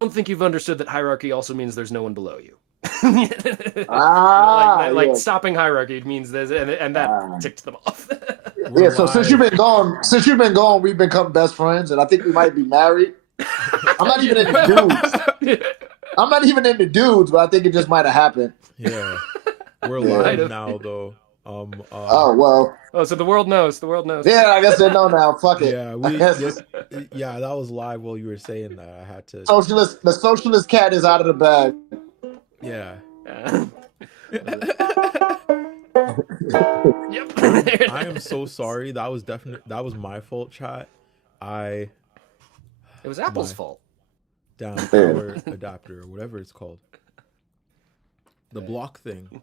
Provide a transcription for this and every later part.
don't think you've understood that hierarchy also means there's no one below you. Ah, Like yeah. stopping hierarchy means there's, and that Ah. ticked them off. We're Yeah, so live. since you've been gone, we've become best friends, and I think we might be married. I'm not even into dudes. I'm not even into dudes, but I think it just might have happened. Yeah, we're Yeah. Might live have. now though. Oh well. Oh, so the world knows. The world knows. Yeah, I guess they know now. Fuck it. Yeah, I we guess yeah, yeah, that was live while you were saying that. I had to. the socialist cat is out of the bag. Yeah. Yeah. Yep. I am so sorry. That was my fault, chat. I It was Apple's my fault. down Yeah. power adapter or whatever it's called. The block thing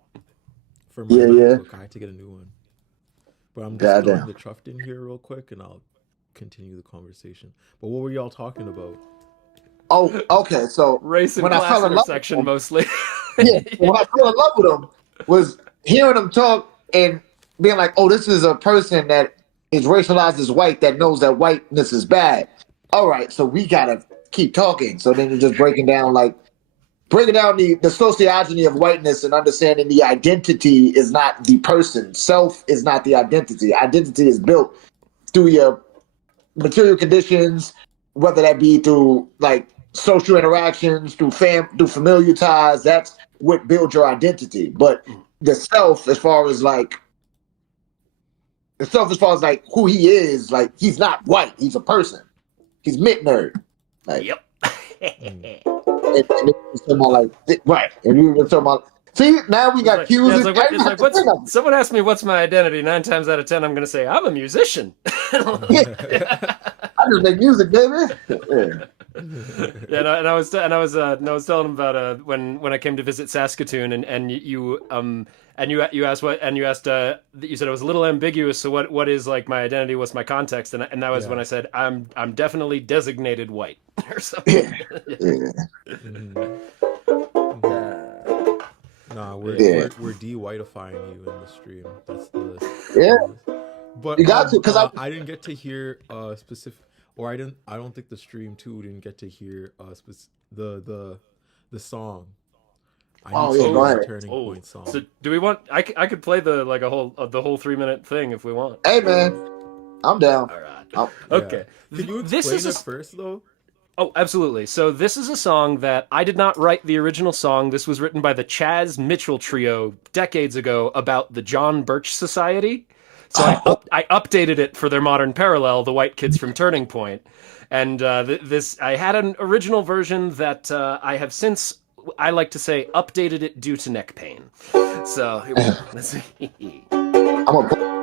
for my Yeah, yeah. MacBook. I had to get a new one. But I'm just throwing Goddamn. the truft in here real quick and I'll continue the conversation. But what were y'all talking about? Oh, okay. So Race and when I class fell in love with intersection him, mostly. yeah, when I fell in love with him was hearing him talk and being like, "Oh, this is a person that is racialized as white that knows that whiteness is bad." All right, so we gotta keep talking. So then you're just breaking down the sociogeny of whiteness and understanding the identity is not the person. Self is not the identity. Identity is built through your material conditions, whether that be through like social interactions, through familiar ties. That's what builds your identity. But the self, as far as like who he is, like he's not white. He's a person. He's mid nerd. Like, Yep. and it was talking about like right, and we were talking about. See, now we got cues. Yeah, it's like what's someone asked me what's my identity. 9 times out of 10, I'm gonna say I'm a musician. I just make music, baby. Yeah. Yeah, and I was telling him about when I came to visit Saskatoon, and you asked you said it was a little ambiguous. So what is like my identity? What's my context? And that was when Yeah. I said I'm definitely designated white or something. Yeah. Mhm. Nah, Yeah. we're de-whiteifying you in the stream. That's Yeah. But You got to, because I didn't get to hear specific, or I don't think the stream too didn't get to hear the song. I Oh, need to yeah, go hear ahead. the turning point song. So do we want? I could play the whole 3 minute thing if we want. Hey, man, I'm down. All right. I'm, Okay. Yeah. Can you This explain is it first though? Oh, absolutely. So this is a song that I did not write the original song. This was written by the Chaz Mitchell Trio decades ago about the John Birch Society. So I updated it for their modern parallel, the White Kids from Turning Point. And this I had an original version that I have since, I like to say, updated it due to neck pain. So here we go. Let's see. I'm gonna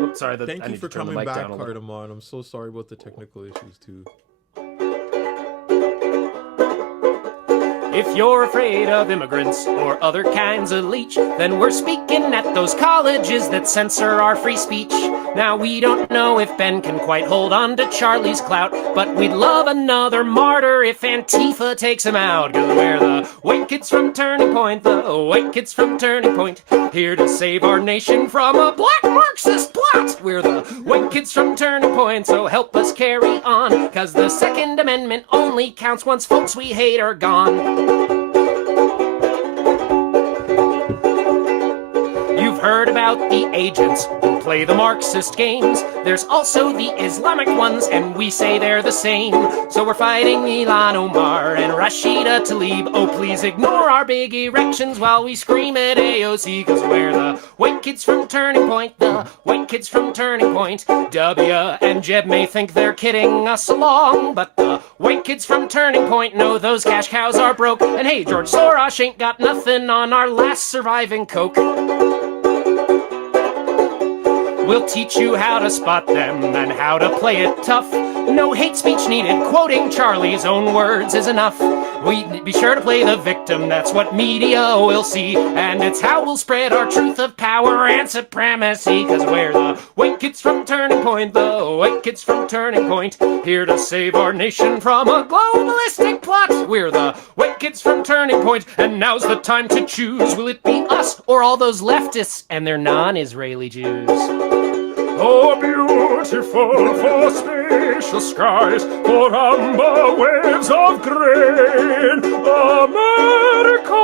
Oops, sorry, Thank I you need for to turn the coming mic back, down a little. Cardamon. I'm so sorry about the technical issues too. If you're afraid of immigrants or other kinds of leech, then we're speaking at those colleges that censor our free speech. Now, we don't know if Ben can quite hold on to Charlie's clout, but we'd love another martyr if Antifa takes him out. Cause we're the white kids from Turning Point, the white kids from Turning Point, here to save our nation from a black Marxist plot. We're the white kids from Turning Point, so help us carry on, cause the Second Amendment only counts once folks we hate are gone. You've heard about the agents who play the Marxist games. There's also the Islamic ones, and we say they're the same. So we're fighting Ilhan Omar and Rashida Tlaib. Oh, please ignore our big erections while we scream at AOC, cause we're the white kids from Turning Point, the white kids from Turning Point. W and Jeb may think they're kidding us along, but the white kids from Turning Point know those cash cows are broke. And hey, George Soros ain't got nothing on our last surviving Coke. We'll teach you how to spot them and how to play it tough. No hate speech needed, quoting Charlie's own words is enough. We be sure to play the victim, that's what media will see. And it's how we'll spread our truth of power and supremacy. Cause we're the white kids from Turning Point, the white kids from Turning Point, here to save our nation from a globalistic plot. We're the white kids from Turning Point, and now's the time to choose. Will it be us or all those leftists and their non-Israeli Jews? Oh, beautiful for space. glacial skies for amber waves of grain. America,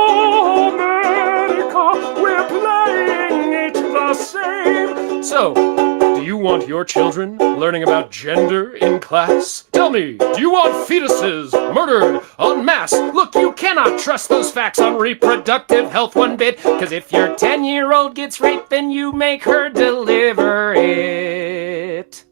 America, we're playing it the same. So, do you want your children learning about gender in class? Tell me, do you want fetuses murdered en masse? Look, you cannot trust those facts on reproductive health one bit, because if your 10-year-old gets raped, then you make her deliver it.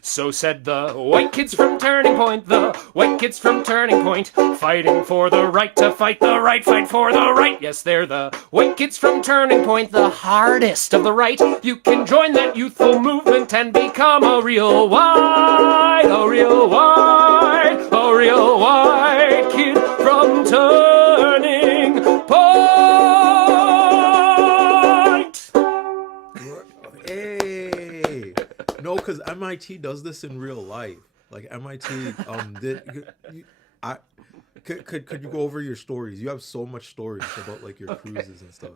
So said the white kids from Turning Point, the white kids from Turning Point, fighting for the right to fight the right, fight for the right. Yes, they're the white kids from Turning Point, the hardest of the right. You can join that youthful movement and become a real white, a real white, a real white kid from Turning Point. Hey, no, because MIT does this in real life. Like MIT, could you go over your stories? You have so much stories about like your cruises and stuff.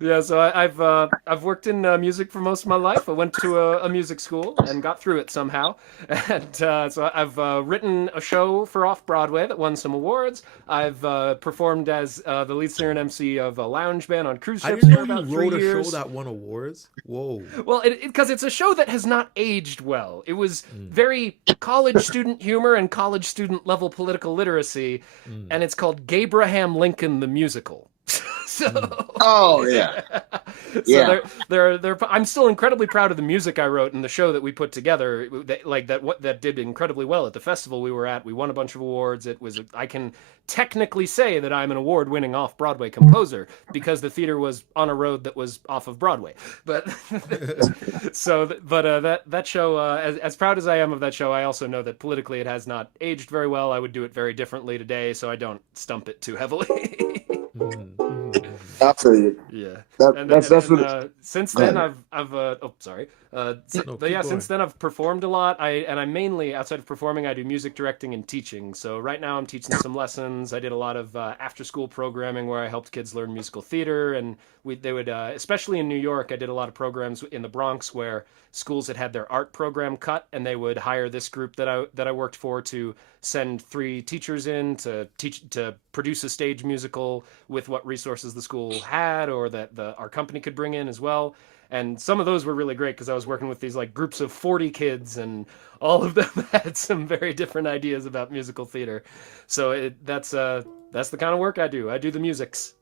Yeah, so I've worked in music for most of my life. I went to a music school and got through it somehow. And so I've written a show for Off-Broadway that won some awards. I've performed as the lead singer and MC of a lounge band on cruise I ships didn't for know about you 3 wrote years. a show that won awards. Whoa. Well, because it's a show that has not aged well. It was very college student humor and college student level political literacy, and it's called Gabraham Lincoln the Musical. Oh yeah. So they're I'm still incredibly proud of the music I wrote and the show that we put together. That did incredibly well at the festival we were at. We won a bunch of awards. I can technically say that I'm an award-winning off-Broadway composer because the theater was on a road that was off of Broadway. But that show, as proud as I am of that show, I also know that politically it has not aged very well. I would do it very differently today, so I don't stump it too heavily. I feel you. Yeah. Since then since then I've performed a lot. I mainly, outside of performing, I do music directing and teaching. So right now I'm teaching some lessons. I did a lot of after school programming where I helped kids learn musical theater, and they would especially in New York, I did a lot of programs in the Bronx where schools had their art program cut, and they would hire this group that I worked for to send 3 teachers in to produce a stage musical with what resources the school had or that our company could bring in as well. And some of those were really great because I was working with these like groups of 40 kids, and all of them had some very different ideas about musical theater. So that's the kind of work I do. I do the musics.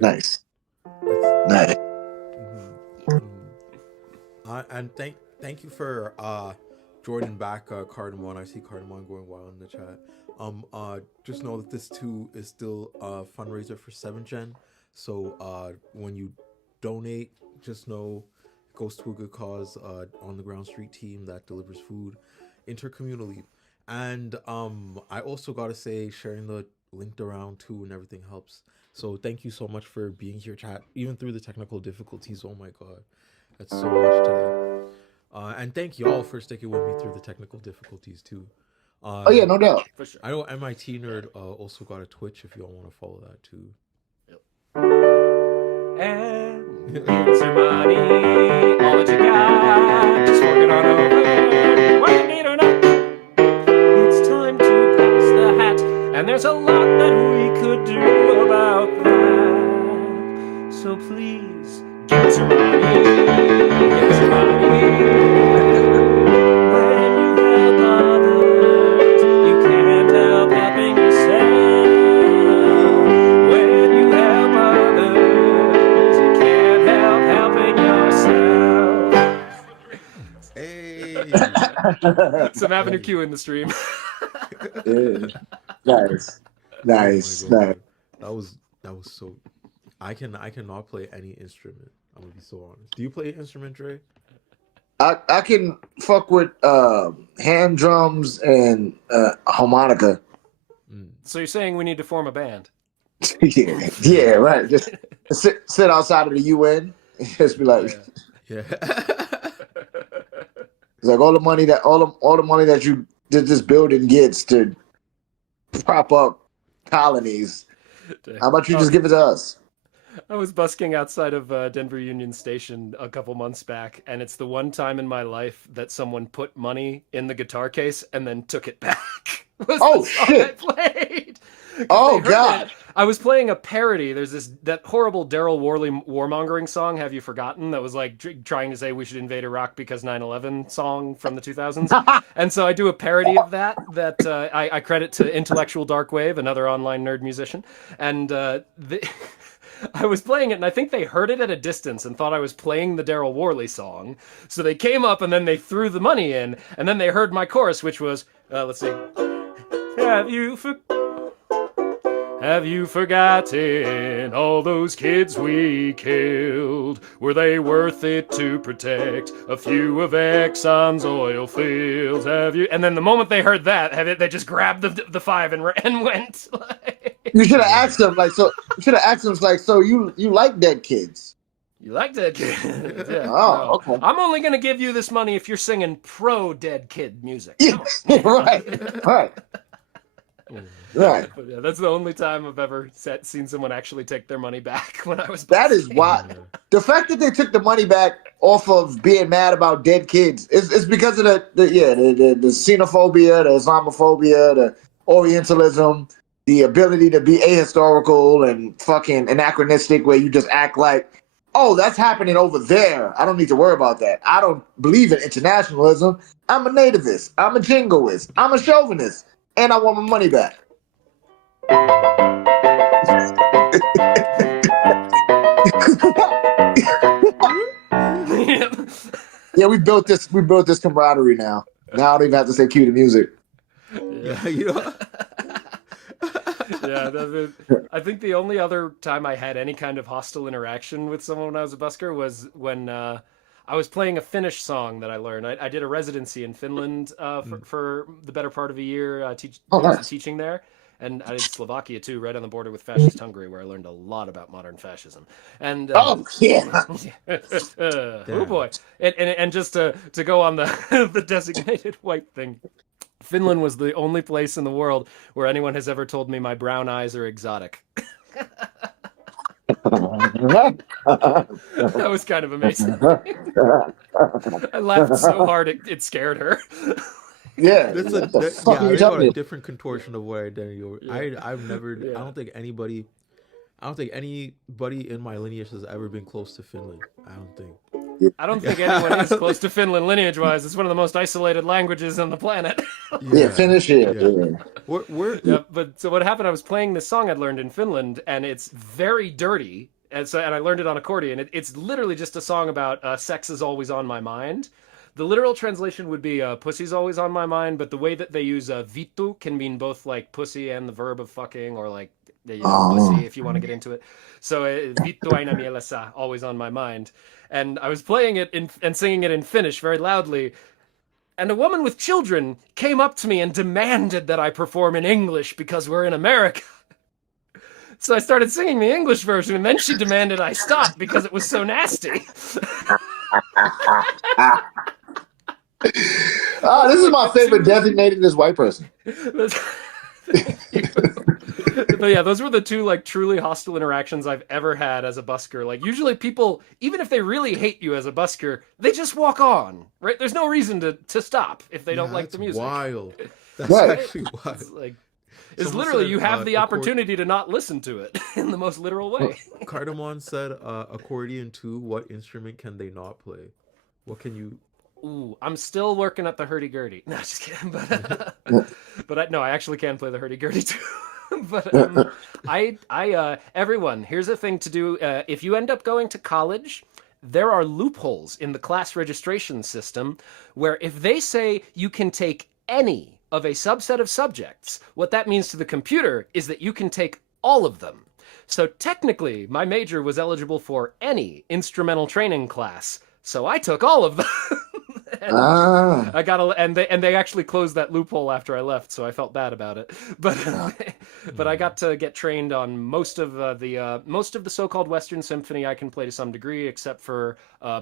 Nice. Nice. And thank you for joining back Cardamon. I see Cardamon going wild in the chat. Just know that this too is still a fundraiser for 7th Gen. So when you donate, just know it goes to a good cause, on the Ground Street team that delivers food intercommunally. And I also gotta say, sharing the link around too and everything helps. So thank you so much for being here, chat, even through the technical difficulties. Oh my god, that's so much today. And thank you all for sticking with me through the technical difficulties too. Oh yeah, no doubt. For sure. I know MIT Nerd also got a Twitch if y'all want to follow that too. And here's your money, all that you got, just fork it on over, whether you need or not. It's time to pass the hat, and there's a lot that we could do about that. So please, give us your money, give us your money. When you help others, you can't help helping yourself. When you help others, you can't help helping yourself. Some Avenue Q in the stream. Yeah. Nice. Nice. Oh my Nice. God. That was so. I cannot play any instrument. I'm gonna be so honest. Do you play an instrument, Dre? I can fuck with hand drums and harmonica. So you're saying we need to form a band? Yeah, right. Just sit outside of the UN and just be like, Yeah. it's like all the money that this building gets to prop up colonies. How about you just give it to us? I was busking outside of Denver Union Station a couple months back, and it's the one time in my life that someone put money in the guitar case and then took it back. Was the Oh song I shit! played? Because they Oh heard it. god! I was playing a parody. There's that horrible Daryl Worley warmongering song, "Have You Forgotten?" That was like trying to say we should invade Iraq because 9/11 song from the 2000s. And so I do a parody of that I credit to Intellectual Darkwave, another online nerd musician, and I was playing it, and I think they heard it at a distance and thought I was playing the Daryl Worley song. So they came up, and then they threw the money in, and then they heard my chorus, which was, let's see, have you have you forgotten all those kids we killed? Were they worth it to protect a few of Exxon's oil fields? Have you? And then the moment they heard that, they just grabbed the five and went. You should have asked them like so. You should have asked them like so. You like dead kids? You like Dead Kid? Yeah. Oh, No. okay. I'm only gonna give you this money if you're singing pro Dead Kid music. Yeah, right, right, right. But yeah, that's the only time I've ever seen someone actually take their monay back when I was. That is busking. why the fact that they took the money back off of being mad about dead kids is because of the xenophobia, the Islamophobia, the Orientalism, the ability to be ahistorical and fucking anachronistic, where you just act like, oh, that's happening over there. I don't need to worry about that. I don't believe in internationalism. I'm a nativist. I'm a jingoist. I'm a chauvinist, and I want my money back. Yeah, we built this. We built this camaraderie now. Now I don't even have to say cue the music. Yeah, you know. Yeah, I think the only other time I had any kind of hostile interaction with someone when I was a busker was when I was playing a Finnish song that I learned. I did a residency in Finland for the better part of a year, doing some Nice. teaching there. And I did Slovakia too, right on the border with fascist Hungary, where I learned a lot about modern fascism. And Oh yeah. oh boy! And just to go on the the designated white thing, Finland was the only place in the world where anyone has ever told me my brown eyes are exotic. That was kind of amazing. I laughed so hard it scared her. Yeah. That's What the yeah, fuck are you I got talking a about? different contortion of what identity. I've never. Yeah. I don't think anybody in my lineage has ever been close to Finland. I don't think. I don't think anyone is close to Finland lineage-wise. It's one of the most isolated languages on the planet. Yeah, finish here. Yeah. Yeah. Yeah, but so what happened? I was playing this song I'd learned in Finland, and it's very dirty. And I learned it on accordion. It's literally just a song about sex is always on my mind. The literal translation would be pussy's always on my mind, but the way that they use vittu can mean both like pussy and the verb of fucking, or like pussy if you want to get into it. So vittu aina mielessä, always on my mind. And I was playing it and singing it in Finnish very loudly. And a woman with children came up to me and demanded that I perform in English because we're in America. So I started singing the English version, and then she demanded I stop because it was so nasty. Oh, this is my favorite designated as white person. But yeah, those were the two like truly hostile interactions I've ever had as a busker. Like usually people, even if they really hate you as a busker, they just walk on, right? There's no reason to stop if they don't like the music. Wild. That's Right. actually wild. It's Someone literally said, you have the accord- opportunity to not listen to it in the most literal way. Cardamon said, accordion too. What instrument can they not play? What can you? Ooh, I'm still working at the hurdy-gurdy. No, just kidding. But I actually can play the hurdy-gurdy too. But everyone, here's a thing to do. If you end up going to college, there are loopholes in the class registration system where if they say you can take any of a subset of subjects, what that means to the computer is that you can take all of them. So technically, my major was eligible for any instrumental training class. So I took all of them. And I got and they actually closed that loophole after I left, so I felt bad about it. But I got to get trained on most of the so-called Western Symphony I can play to some degree, except for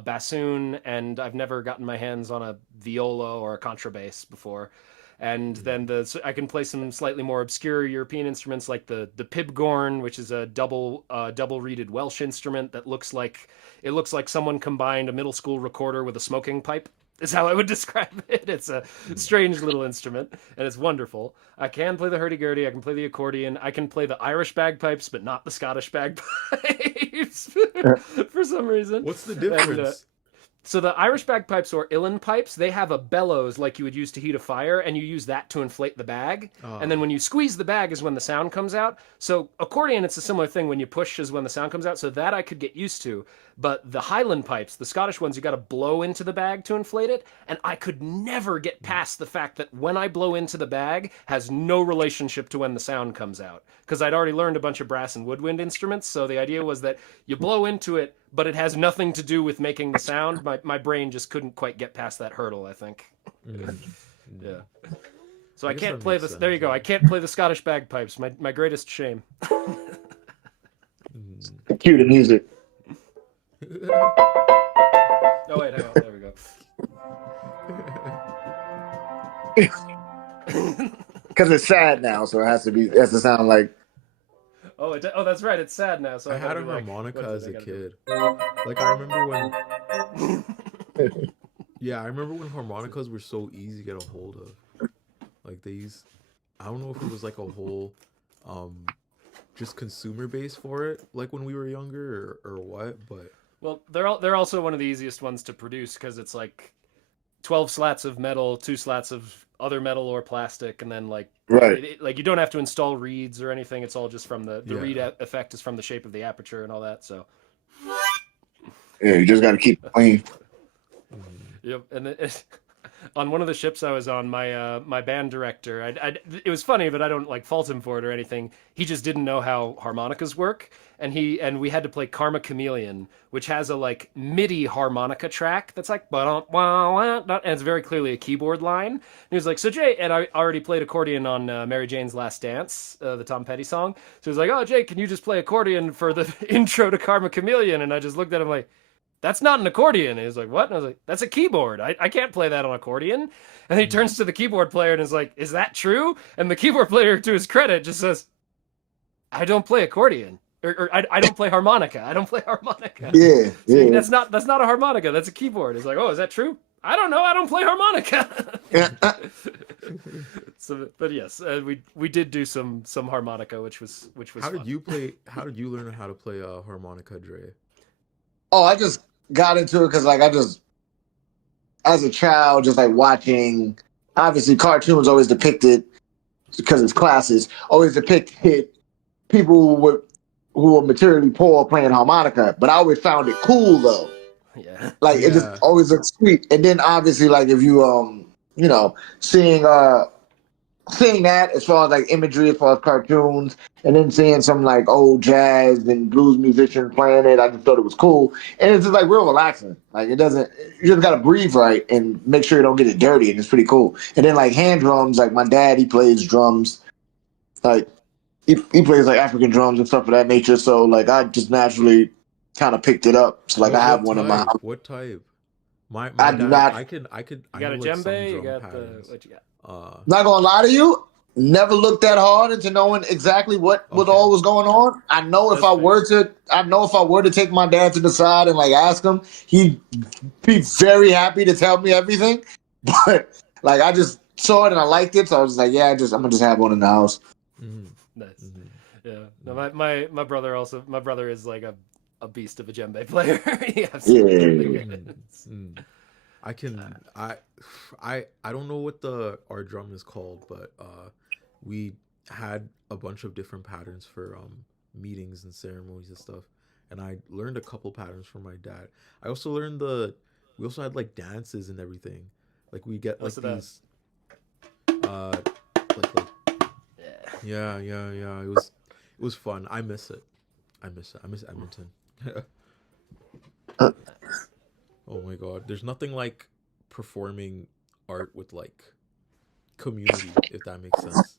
bassoon, and I've never gotten my hands on a viola or a contrabass before. And then I can play some slightly more obscure European instruments like the pibgorn, which is a double reeded Welsh instrument that looks like someone combined a middle school recorder with a smoking pipe. Is how I would describe it. It's a strange little instrument, and it's wonderful. I can play the hurdy-gurdy, I can play the accordion, I can play the Irish bagpipes, but not the Scottish bagpipes for some reason. What's the And difference? so the Irish bagpipes or uilleann pipes, they have a bellows like you would use to heat a fire, and you use that to inflate the bag. And then when you squeeze the bag is when the sound comes out. So accordion, it's a similar thing. When you push is when the sound comes out. So that I could get used to. But the Highland pipes, the Scottish ones, you got to blow into the bag to inflate it. And I could never get past the fact that when I blow into the bag has no relationship to when the sound comes out. Because I'd already learned a bunch of brass and woodwind instruments. So the idea was that you blow into it, but it has nothing to do with making the sound. My brain just couldn't quite get past that hurdle, I think. Yeah. So I can't play this. There you go. I can't play the Scottish bagpipes. My greatest shame. Cue the music. Oh wait, hang on. There we go. Because it's sad now, so it has to sound like. Oh, that's right. It's sad now. So I had a harmonica as a kid. Like I remember when. Yeah, I remember when harmonicas were so easy to get a hold of. Like I don't know if it was like a whole, just consumer base for it, like when we were younger or what, but. Well, they're also one of the easiest ones to produce because it's like 12 slats of metal, 2 slats of other metal or plastic, and then like like you don't have to install reeds or anything. It's all just from the reed effect is from the shape of the aperture and all that. So yeah, you just got to keep it clean. Yep, and on one of the ships I was on, my band director, it was funny, but I don't like fault him for it or anything. He just didn't know how harmonicas work, and we had to play Karma Chameleon, which has a like MIDI harmonica track that's like and it's very clearly a keyboard line. And he was like, "So Jay," and I already played accordion on Mary Jane's Last Dance, the Tom Petty song. So he was like, "Oh, Jay, can you just play accordion for the intro to Karma Chameleon?" And I just looked at him like, "That's not an accordion." And he was like, "What?" And I was like, "That's a keyboard. I can't play that on accordion." And he turns to the keyboard player and is like, "Is that true?" And the keyboard player, to his credit, just says, "I don't play accordion. Or I don't play harmonica. I don't play harmonica." Yeah, So yeah. that's not a harmonica. That's a keyboard. He's like, "Oh, is that true?" "I don't know. I don't play harmonica." So, but yes, we did do some harmonica, which was How fun. did you play? How did you learn how to play harmonica, Dre? Oh, I just got into it because, like, as a child, just like watching. Obviously, cartoons always depicted, because it's classes, always depicted people who were materially poor playing harmonica. But I always found it cool though. Yeah. Like it just always looks sweet. And then obviously, like if you seeing that as far as like imagery, as far as cartoons, and then seeing some like old jazz and blues musicians playing it, I just thought it was cool. And it's just like real relaxing. Like you just gotta breathe right and make sure you don't get it dirty, and it's pretty cool. And then like hand drums, like my dad, he plays drums. Like he plays like African drums and stuff of that nature. So like I just naturally kind of picked it up. So like I have one in my house. What type? My I dad, do not. I could. You got a djembe? You got patterns. what you got? Not gonna lie to you, never looked that hard into knowing exactly what all was going on. I know if I were to take my dad to the side and like ask him, he'd be very happy to tell me everything. But like I just saw it and I liked it, so I was just like, yeah, I'm gonna just have one in the house. Nice. Yeah. No, my brother is like a beast of a djembe player. He absolutely is. I don't know what our drum is called, but we had a bunch of different patterns for meetings and ceremonies and stuff, and I learned a couple patterns from my dad. I also learned we also had like dances and everything. Like we get like these yeah. It was fun. I miss it. I miss Edmonton. Oh my god, there's nothing like performing art with like community, if that makes sense.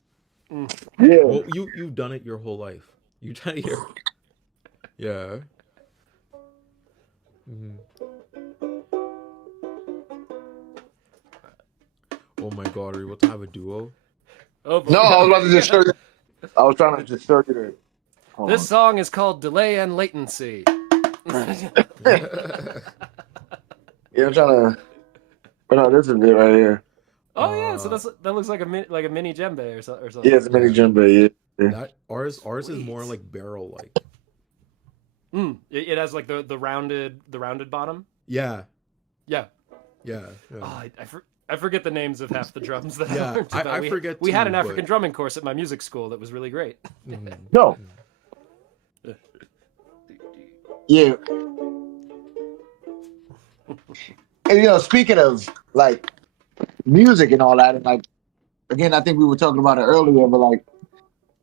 Yeah. Well, you've done it your whole life. You done it your... Yeah. Oh my god, are you about to have a duo? Oh boy. No, I was about to just show you. I was trying to just show you the. Hold This on. song is called Delay and Latency. Yeah, I'm trying to. But no, this is it right here. Oh yeah, so that looks like a mini djembe or something. Yeah, it's a mini Yeah. djembe. Yeah. That ours is more Sweet. like barrel like. It has like the rounded bottom. Yeah, Yeah. yeah, yeah. Oh, I forget the names of half the drums that Yeah, I learned about. I forget We had too, an African but- drumming course at my music school that was really great. Mhm. No. Yeah. And speaking of like music and all that, and like again, I think we were talking about it earlier, but like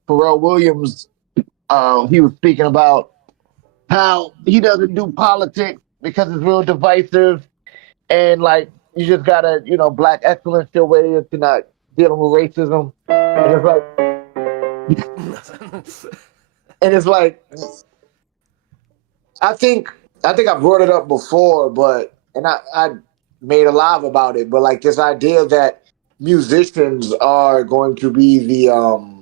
Pharrell Williams, he was speaking about how he doesn't do politics because it's real divisive, and like you just gotta, black excellence your way into not dealing with racism, and it's like, I think I brought it up before, and I made a live about it, but like this idea that musicians are going to be the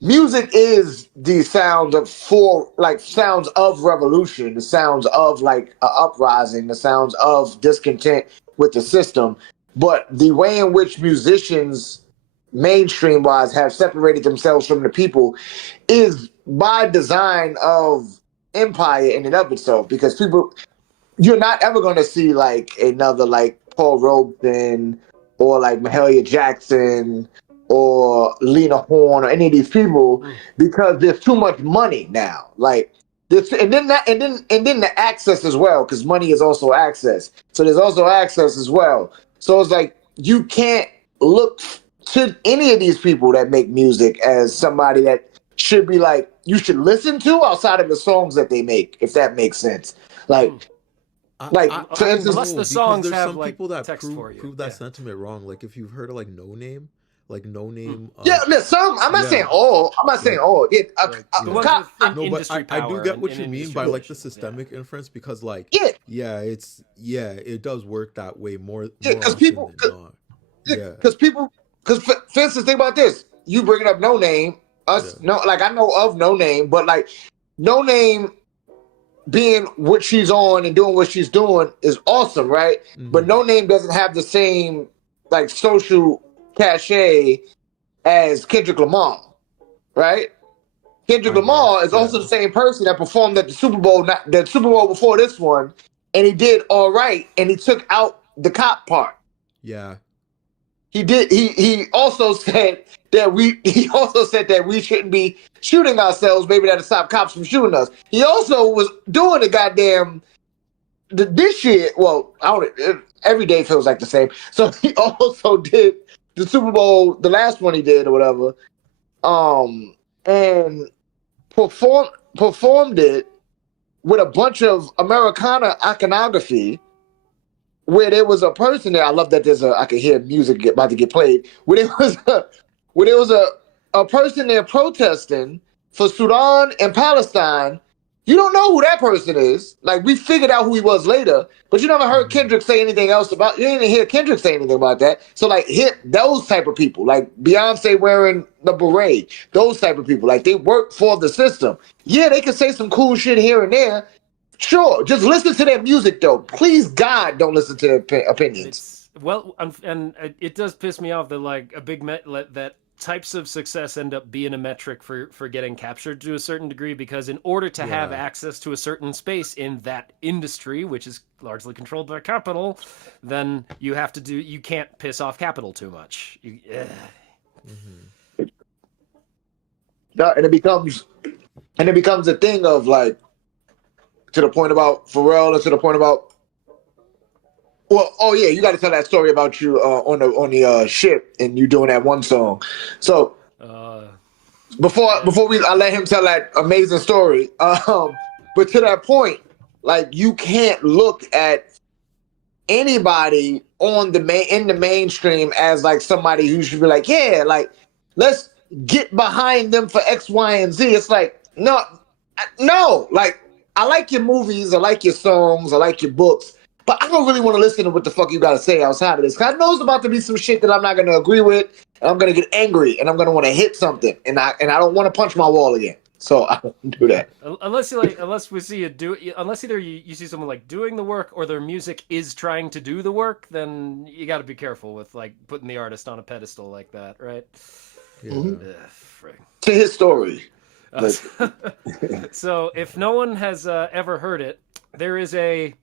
music is the sound of sounds of revolution, the sounds of like an uprising, the sounds of discontent with the system. But the way in which musicians, mainstream wise, have separated themselves from the people is by design of empire in and of itself. Because you're not ever going to see like another like Paul Robeson or like Mahalia Jackson or Lena Horne or any of these people because there's too much money now. Like this, and then the access as well, because money is also access. So there's also access as well. So it's like you can't look to any of these people that make music as somebody that should be like you should listen to outside of the songs that they make, if that makes sense. Like. For instance, unless the because songs there's have some like people that text for you. prove that sentiment wrong. Like if you've heard of like No Name. Yeah, there's some. I'm not saying all. I'm not saying all. The ones with No, but industry I do power get what and you mean industry by like the relations, systemic inference because like Yeah. it does work that way more because often people, than not. Yeah. because for instance, think about this. You bringing up No Name. I know of No Name, but like No Name being what she's on and doing what she's doing is awesome, right? Mhm. But No Name doesn't have the same like social cachet as Kendrick Lamar, right? Kendrick Lamar is also the same person that performed at the Super Bowl, the Super Bowl before this one, and he did all right, and he took out the cop part. Yeah. He did. He also said that we shouldn't be shooting ourselves. Maybe that'll stop cops from shooting us. He also was doing the goddamn this year. Well, every day feels like the same. So he also did the Super Bowl, the last one he did or whatever, and performed it with a bunch of Americana iconography. Where there was a person there, I love that I could hear music about to get played. Where there was a person there protesting for Sudan and Palestine. You don't know who that person is. Like we figured out who he was later, but you never heard Kendrick say anything else about. You didn't hear Kendrick say anything about that. So like hit those type of people, like Beyonce wearing the beret, those type of people, like they work for the system. Yeah, they can say some cool shit here and there. Sure, just listen to their music though. Please, God, don't listen to their opinions. And it does piss me off that like that types of success end up being a metric for getting captured to a certain degree, because in order to have access to a certain space in that industry, which is largely controlled by capital, then you can't piss off capital too much. And it becomes a thing of like, to the point about Pharrell, and to the point about, you got to tell that story about you on the ship and you doing that one song. So before I let him tell that amazing story, but to that point, like you can't look at anybody in the mainstream as like somebody who should be like, yeah, like let's get behind them for X, Y, and Z. It's like no, like. I like your movies, I like your songs, I like your books, But I don't really want to listen to what the fuck you gotta say outside of this. 'Cause I know it's about to be some shit that I'm not gonna agree with, and I'm gonna get angry, and I'm gonna want to hit something, and I don't want to punch my wall again. So I don't do that. Unless we see unless either you see someone like doing the work or their music is trying to do the work, then you got to be careful with like putting the artist on a pedestal like that, right? Yeah. Frick. To his story. So if no one has ever heard it, there is a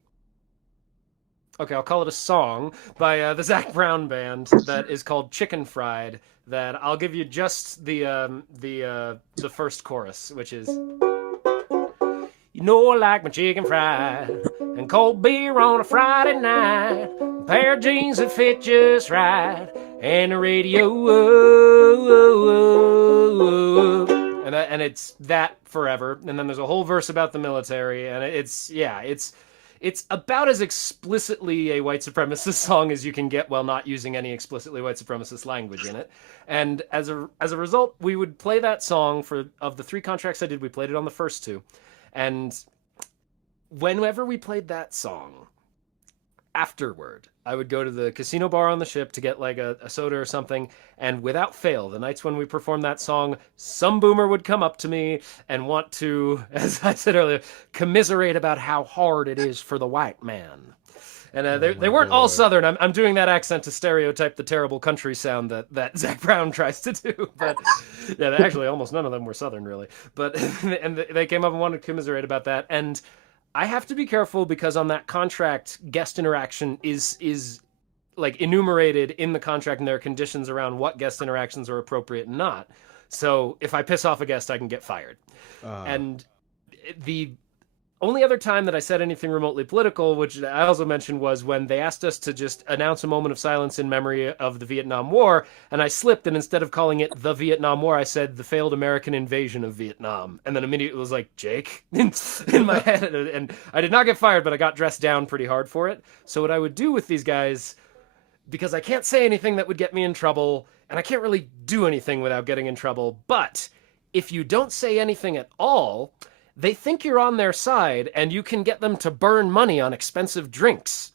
I'll call it a song by the Zac Brown Band that is called "Chicken Fried." That I'll give you just the first chorus, which is, you know I like my chicken fried and cold beer on a Friday night, a pair of jeans that fit just right, and the radio, and it's that forever. And then there's a whole verse about the military, and it's about as explicitly a white supremacist song as you can get while not using any explicitly white supremacist language in it. And as a result, we would play that song of the 3 contracts I did, we played it on the first 2. And whenever we played that song, afterward, I would go to the casino bar on the ship to get like a soda or something, and without fail, the nights when we performed that song, some boomer would come up to me and want to, as I said earlier, commiserate about how hard it is for the white man. And they weren't all Southern. I'm doing that accent to stereotype the terrible country sound that Zac Brown tries to do. But yeah, actually, almost none of them were Southern, really. But and they came up and wanted to commiserate about that. And I have to be careful because on that contract, guest interaction is like enumerated in the contract, and there are conditions around what guest interactions are appropriate and not. So if I piss off a guest, I can get fired. And the only other time that I said anything remotely political, which I also mentioned, was when they asked us to just announce a moment of silence in memory of the Vietnam War, and I slipped, and instead of calling it the Vietnam War, I said the failed American invasion of Vietnam, and then immediately it was like, Jake, in my head, and I did not get fired, but I got dressed down pretty hard for it. So what I would do with these guys, because I can't say anything that would get me in trouble, and I can't really do anything without getting in trouble, but if you don't say anything at all, they think you're on their side, and you can get them to burn money on expensive drinks.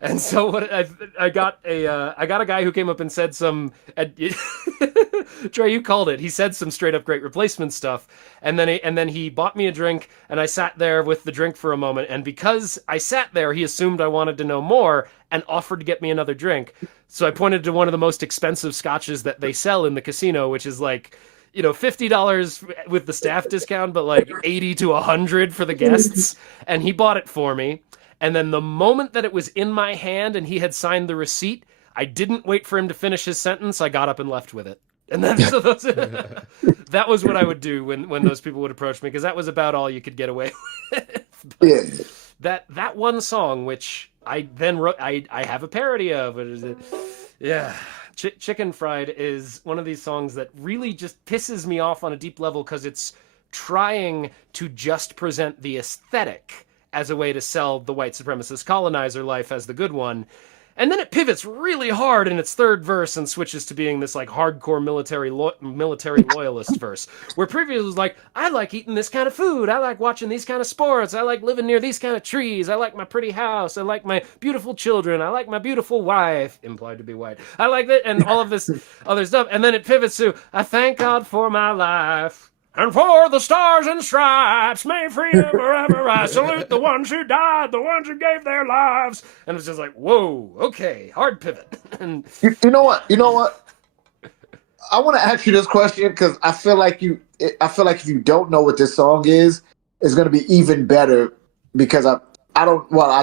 And so what I got a guy who came up and said some Trey, you called it. He said some straight up great replacement stuff, and then he bought me a drink, and I sat there with the drink for a moment, and because I sat there, he assumed I wanted to know more and offered to get me another drink. So I pointed to one of the most expensive scotches that they sell in the casino, which is like, you know, $50 with the staff discount, but like 80 to 100 for the guests. And he bought it for me. And then the moment that it was in my hand and he had signed the receipt, I didn't wait for him to finish his sentence. I got up and left with it. And then that was what I would do when those people would approach me, because that was about all you could get away with. That one song, which I then wrote, I have a parody of. What is it? Yeah. Chicken Fried is one of these songs that really just pisses me off on a deep level, because it's trying to just present the aesthetic as a way to sell the white supremacist colonizer life as the good one. And then it pivots really hard in its third verse and switches to being this like hardcore military loyalist verse, where previously it was like, I like eating this kind of food, I like watching these kind of sports, I like living near these kind of trees, I like my pretty house, I like my beautiful children, I like my beautiful wife, implied to be white, I like that, and all of this other stuff. And then it pivots to, I thank God for my life, and for the stars and stripes, may freedom forever rise. Salute the ones who died, the ones who gave their lives. And it's just like, whoa, okay, hard pivot. And you know what? I want to ask you this question, because I feel like if you don't know what this song is, it's going to be even better, because I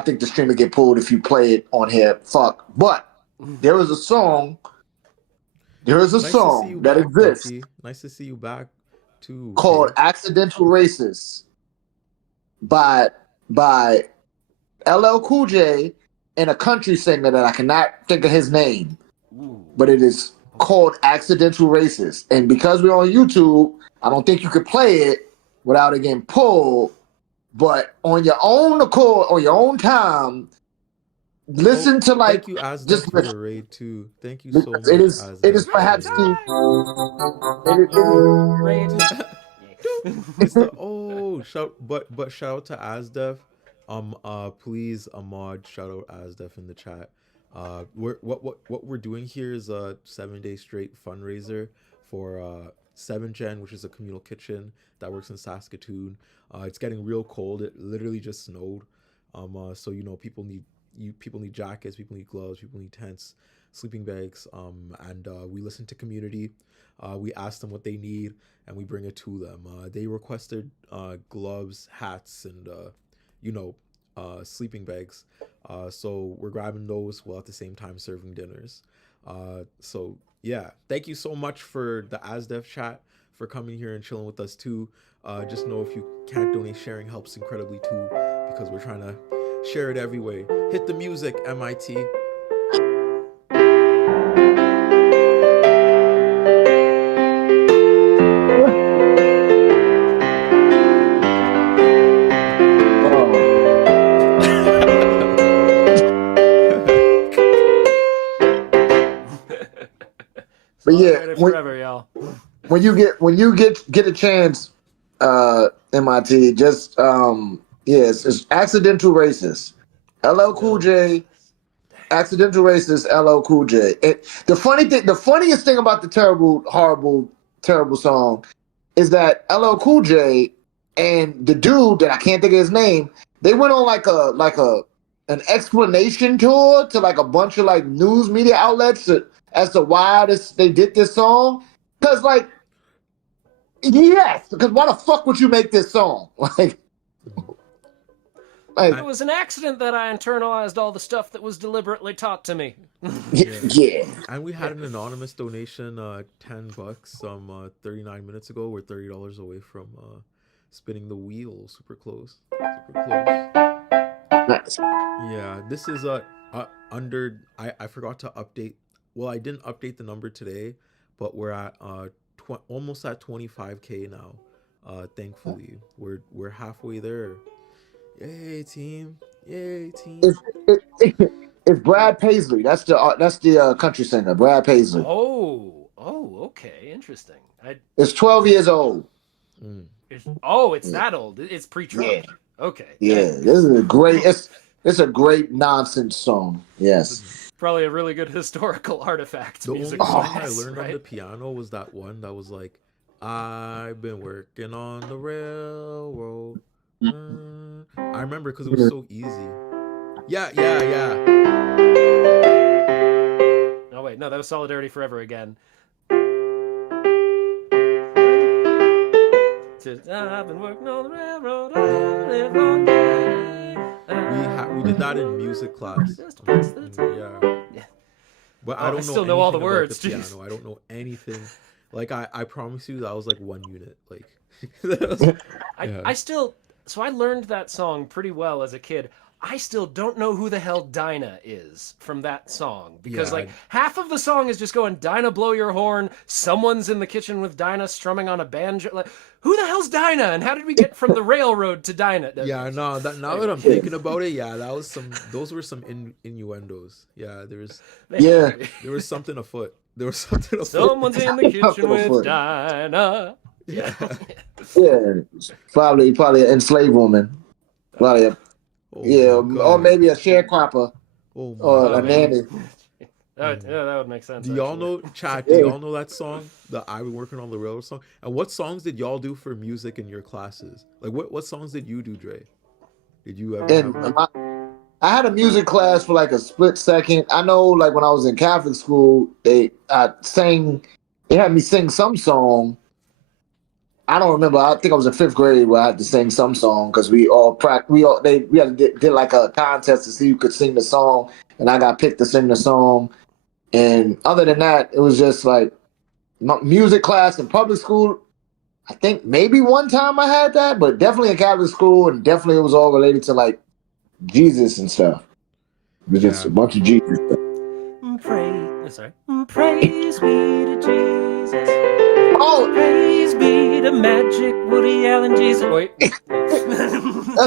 think the stream will get pulled if you play it on here. Fuck. But there is a song that exists. Becky. Nice to see you back. Called Accidental Racist by LL Cool J and a country singer that I cannot think of his name. But it is called Accidental Racist. And because we're on YouTube, I don't think you could play it without it getting pulled. But on your own accord, on your own time, listen to like. Thank you, Asda, just for the raid too. Thank you so much. It is perhaps the. It's the shout out to Asdev Please, Ahmad, shout out Asdef in the chat. What we're doing here is a 7 day straight fundraiser for 7 Gen, which is a communal kitchen that works in Saskatoon. It's getting real cold. It literally just snowed. So people need jackets, people need gloves, people need tents, sleeping bags. And we listen to community. We ask them what they need, and we bring it to them. They requested gloves, hats, and you know, sleeping bags. So we're grabbing those while at the same time serving dinners. So yeah, thank you so much for the ASDEF chat for coming here and chilling with us too. Just know if you can't donate, sharing helps incredibly too, because we're trying to share it every way. Hit the music, MIT. But yeah, Solidarity forever, y'all. when you get a chance, MIT, just yes, it's accidental racist. LL Cool J, accidental racist. LL Cool J. The funniest thing about the terrible, horrible, terrible song is that LL Cool J and the dude that I can't think of his name, they went on like an explanation tour to like a bunch of like news media outlets as to why they did this song. Because like, yes, because why the fuck would you make this song? Like It was an accident that I internalized all the stuff that was deliberately taught to me. yeah. And we had an anonymous donation, $10, 39 minutes ago. We're $30 away from spinning the wheel. Super close. Super close. Nice. Yeah, this is under. I forgot to update. Well, I didn't update the number today, but we're at almost at 25K now. Thankfully, we're halfway there. Yay, team! Yay, team! It's Brad Paisley. That's the country singer, Brad Paisley. Oh, okay, interesting. It's 12 years old. It's that old. It's pre-Trump. Yeah. Okay. Yeah, this is a great. It's a great nonsense song. Yes. Probably a really good historical artifact. The only music song I wise, learned on the piano was that one that was like, "I've been working on the railroad." I remember because it was so easy. Yeah. Oh wait, no, that was Solidarity Forever again. I've been working on the railroad all live long day. We did that in music class. Yeah. But I don't still know know all the anything words. about the piano. I don't know anything. Like I promise you, that was like 1 unit. Like I still. So I learned that song pretty well as a kid. I still don't know who the hell Dinah is from that song because half of the song is just going Dinah blow your horn. Someone's in the kitchen with Dinah strumming on a banjo. Like, who the hell's Dinah? And how did we get from the railroad to Dinah? Yeah, no. Now that I'm thinking about it, yeah, those were some innuendos. Yeah, there was something afoot. Someone's in the kitchen with Dinah. Yeah. Yeah, probably an enslaved woman. Probably or maybe a sharecropper or a nanny. Yeah, that would make sense. Do y'all know, chat? Do y'all know that song? The I've been working on the railroad song. And what songs did y'all do for music in your classes? Like, what songs did you do, Dre? Did you ever? I had a music class for like a split second. I know, like when I was in Catholic school, they had me sing some song. I don't remember. I think I was in 5th grade where I had to sing some song because we did like a contest to see who could sing the song, and I got picked to sing the song. And other than that, it was just like music class in public school. I think maybe one time I had that, but definitely in Catholic school, and definitely it was all related to like Jesus and stuff. It was just a bunch of Jesus stuff. Praise be to Jesus. Oh, praise be to Magic Woody Allen Jesus. Wait,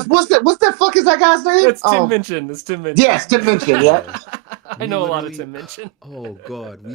what's that? Fuck is that guy's name? That's Tim Minchin. It's Tim Minchin. Yes, Tim Minchin. Yeah, I know a lot of Tim Minchin. Oh God,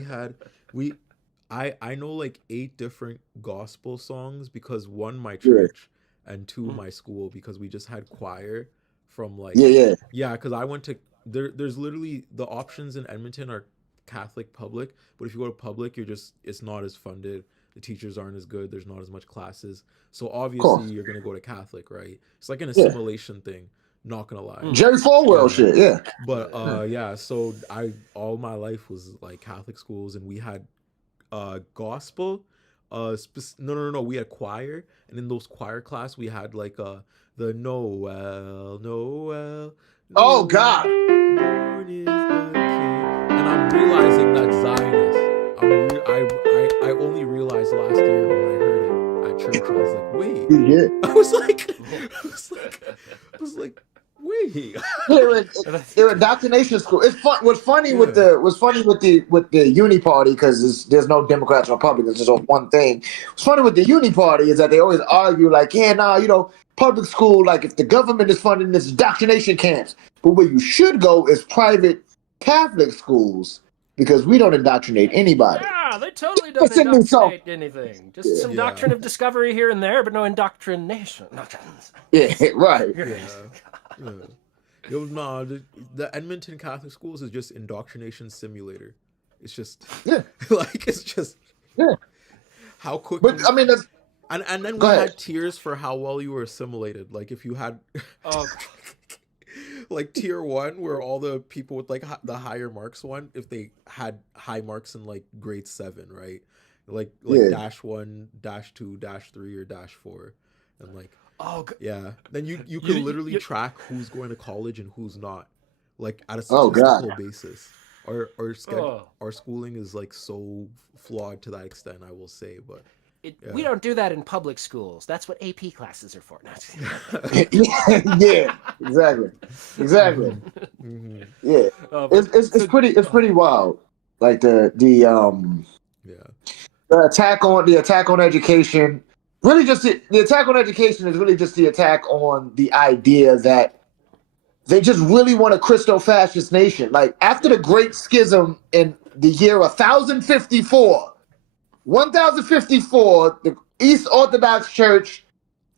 I know like 8 different gospel songs because 1 my church and 2 my school because we just had choir from like Yeah. because I went to there's literally the options in Edmonton are Catholic public, but if you go to public, it's not as funded. The teachers aren't as good. There's not as much classes. So Of obviously course. you're gonna go to Catholic, right? It's like an Yeah. assimilation thing. Not gonna lie. Jerry Falwell Yeah. shit. Yeah. But yeah, so I all my life was like Catholic schools, and we had gospel. No, we had choir, and in those choir class we had like the Noel, Noel, Oh Noel, God. born is the King, and I'm realizing that's Zionist. I only realized last year when I heard it at church. I was like, wait. Yeah. I was like, wait. They're indoctrination school. It's fun. What's funny Yeah. with the uni party, because there's no Democrats or Republicans. It's just one thing. What's funny with the uni party is that they always argue like, yeah, nah, public school, like if the government is funding this indoctrination camps, but where you should go is private Catholic schools because we don't indoctrinate anybody. Yeah, they totally don't Listen to me, so- indoctrinate anything. Just some doctrine of discovery here and there, but no indoctrination. Yeah, right. Yeah. Yo, nah, the Edmonton Catholic schools is just indoctrination simulator. It's just like it's just how quick. But I mean, that's, and then we Go ahead. had tiers for how well you were assimilated. Like if you had, Oh, like tier 1, where all the people with like the higher marks one, if they had high marks in like grade 7, right? Like Yeah. -1, -2, -3, or -4, and like. oh, Yeah. Then you could literally you- track who's going to college and who's not, like at a Oh, God. statistical basis. Our schooling is like so flawed to that extent, I will say. But we don't do that in public schools. That's what AP classes are for. No, yeah, exactly. Mhm. Yeah, it's pretty wild. Like the attack on education. Really, just the attack on education is really just the attack on the idea that they just really want a Christo-fascist nation. Like after the Great Schism in the year 1054, the East Orthodox Church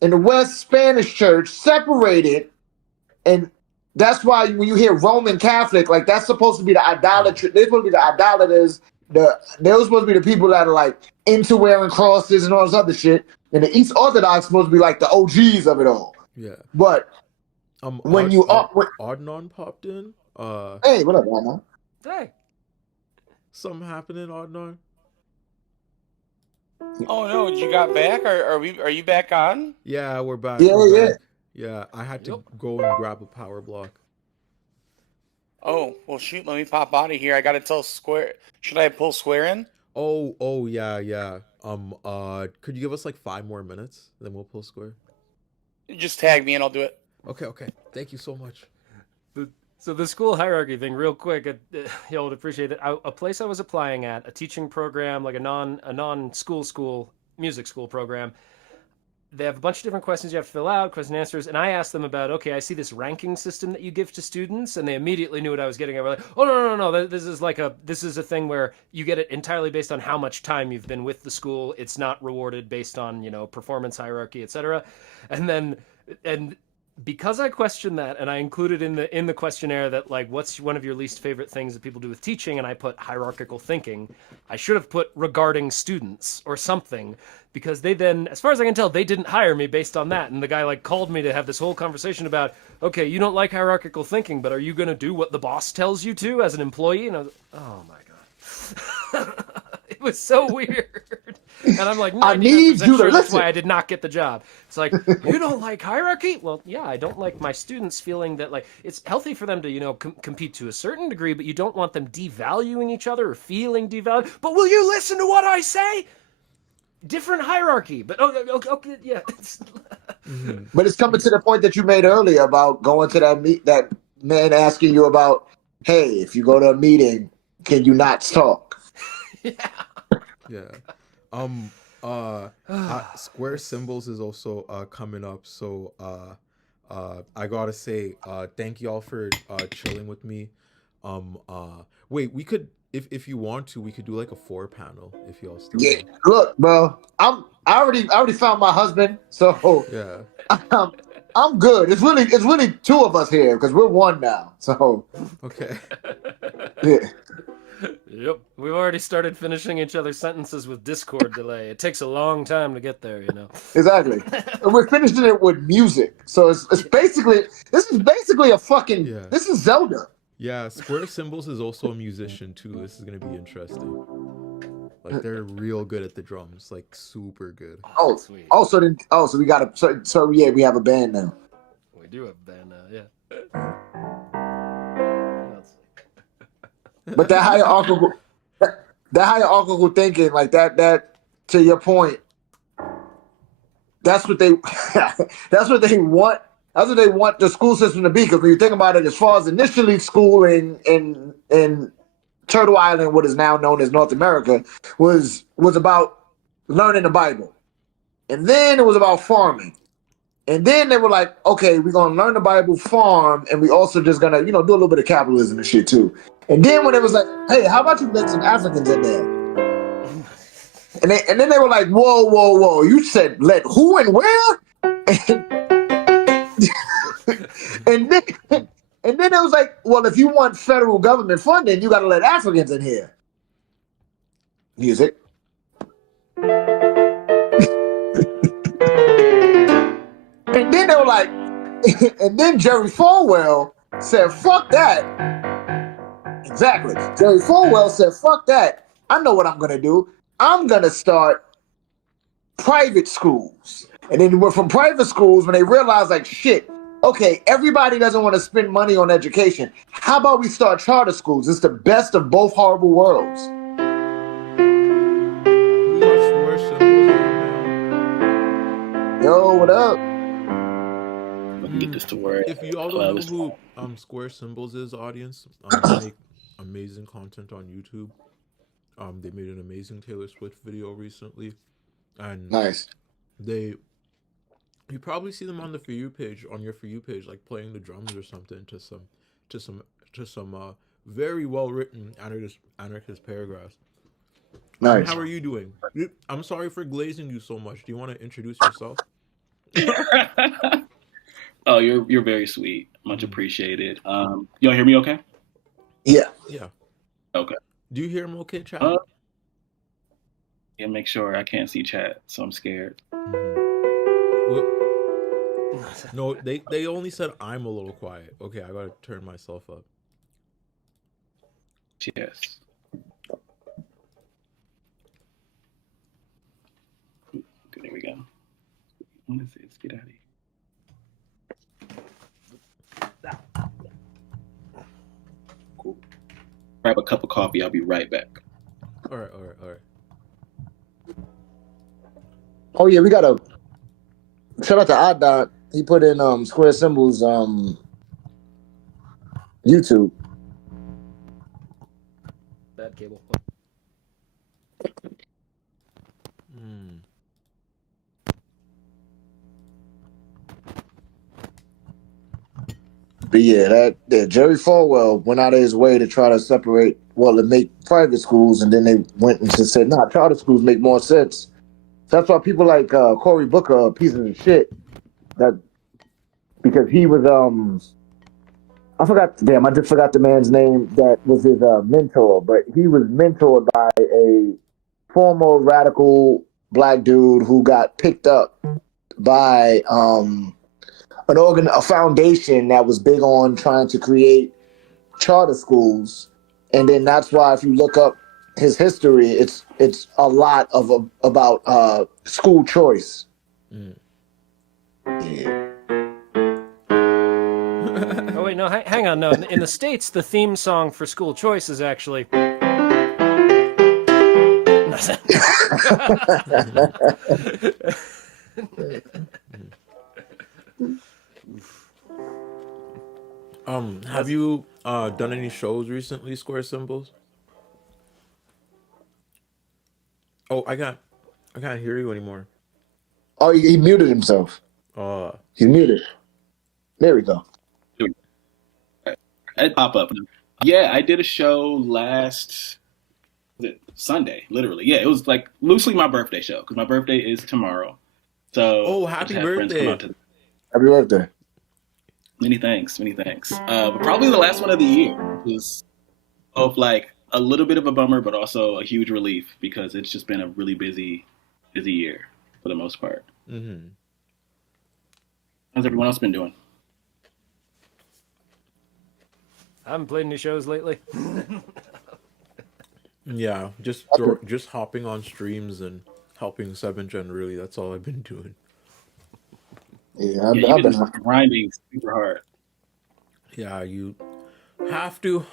and the West Spanish Church separated, and that's why when you hear Roman Catholic, like that's supposed to be the idolatry. They're supposed to be the idolaters. They're supposed to be the people that are like into wearing crosses and all this other shit. And the East Orthodox supposed to be like the OGs of it all. Yeah. But when you Adnan popped in. Hey, what up, Adnan? Hey. Something happening, Adnan? Oh no, you got back? Are you back on? Yeah, we're back. Yeah, we're yeah. back. Yeah, I had to go and grab a power block. Oh, well shoot, let me pop out of here. I gotta tell Square. Should I pull Square in? Oh, yeah. Could you give us like 5 more minutes? Then we'll pull Square. Just tag me and I'll do it. Okay. Thank you so much. So the school hierarchy thing, real quick, y'all would appreciate it. A place I was applying at, a teaching program, like a non-school music school program. They have a bunch of different questions you have to fill out, question and answers, and I asked them about, okay, I see this ranking system that you give to students, and they immediately knew what I was getting. I was like, oh no, this is a thing where you get it entirely based on how much time you've been with the school. It's not rewarded based on performance hierarchy, etc. And because I questioned that, and I included in the questionnaire that like, what's one of your least favorite things that people do with teaching, and I put hierarchical thinking, I should have put regarding students or something, because they then, as far as I can tell, they didn't hire me based on that. And the guy like called me to have this whole conversation about, okay, you don't like hierarchical thinking, but are you going to do what the boss tells you to as an employee? And I was, oh my God. It was so weird. And I'm like, I need you to sure that's listen. why I did not get the job. It's like, you don't like hierarchy? Well, yeah, I don't like my students feeling that like it's healthy for them to, compete to a certain degree, but you don't want them devaluing each other or feeling devalued. But will you listen to what I say? Different hierarchy, but okay, yeah. But it's coming to the point that you made earlier about going to that man asking you about, hey, if you go to a meeting, can you not talk? Yeah. Square Symbols is also coming up, so I gotta say thank y'all for chilling with me. Wait, we could, if you want to, we could do like a 4-panel if y'all still Yeah, want. look, bro, I already found my husband, so Yeah. I'm good. It's really two of us here because we're one now. So Okay. yeah. Yep. We've already started finishing each other's sentences with Discord delay. It takes a long time to get there, you know. Exactly. And we're finishing it with music. So it's basically this is basically a fucking Yeah. this is Zelda. Yeah, Square Symbols is also a musician too. This is gonna be interesting. Like they're real good at the drums, like super good. Oh, Sweet. so we got a so yeah, we have a band now. We do have a band now, yeah. But that hierarchical thinking, like that to your point, that's what they that's what they want. That's what they want the school system to be. Because when you think about it, as far as initially schooling in Turtle Island, what is now known as North America, was about learning the Bible. And then it was about farming. And then they were like, okay, we're going to learn the Bible, farm, and we also just going to, do a little bit of capitalism and shit too. And then when it was like, hey, how about you let some Africans in there? And then they were like, whoa, you said let who and where? And then it was like, well, if you want federal government funding, you got to let Africans in here. Music. And then they were like, and then Jerry Falwell said, fuck that. Exactly. Jerry Falwell said, fuck that. I know what I'm going to do. I'm going to start private schools. And then went from private schools when they realized, like, shit, okay, everybody doesn't want to spend money on education. How about we start charter schools? It's the best of both horrible worlds. Yo, what up? Let me get this to work. If you all don't know who Square Symbols is, audience, they make amazing content on YouTube. They made an amazing Taylor Swift video recently, and nice. You probably see them on the For You page, on your For You page, like playing the drums or something to some very well written anarchist paragraphs. Nice. How are you doing? I'm sorry for glazing you so much. Do you want to introduce yourself? Oh, you're very sweet. Much appreciated. Y'all hear me okay? Yeah. Yeah. Okay. Do you hear him okay, chat? Yeah, make sure I can't see chat, so I'm scared. No, they only said I'm a little quiet. Okay, I gotta turn myself up. Yes. There we go. What is this? Get out of here. Cool. Grab a cup of coffee. I'll be right back. All right. Oh yeah, we got a shout out to Oddot. He put in Square Symbols YouTube. Bad cable. But yeah, that Jerry Falwell went out of his way to try to separate, to make private schools, and then they went and just said, nah, charter schools make more sense. So that's why people like Cory Booker are pieces of shit. That because he was I just forgot the man's name that was his mentor, but he was mentored by a former radical black dude who got picked up by a foundation that was big on trying to create charter schools, and then that's why if you look up his history, it's a lot about school choice. Yeah. Oh wait, no, hang on. No, in the States, the theme song for school choice is actually. Have you done any shows recently, Square Symbols? Oh, I can't hear you anymore. Oh, he muted himself. He's muted. There we go. It pop up. Yeah, I did a show last Sunday, literally. Yeah, it was like loosely my birthday show because my birthday is tomorrow. So happy birthday! Happy birthday. Many thanks, many thanks. But probably the last one of the year is both like a little bit of a bummer, but also a huge relief because it's just been a really busy year for the most part. Mm-hmm. How's everyone else been doing? I haven't played any shows lately. Yeah, just hopping on streams and helping 7th Gen. Really, that's all I've been doing. Yeah, Yeah, I've you've been been. grinding super hard. Yeah, you have to.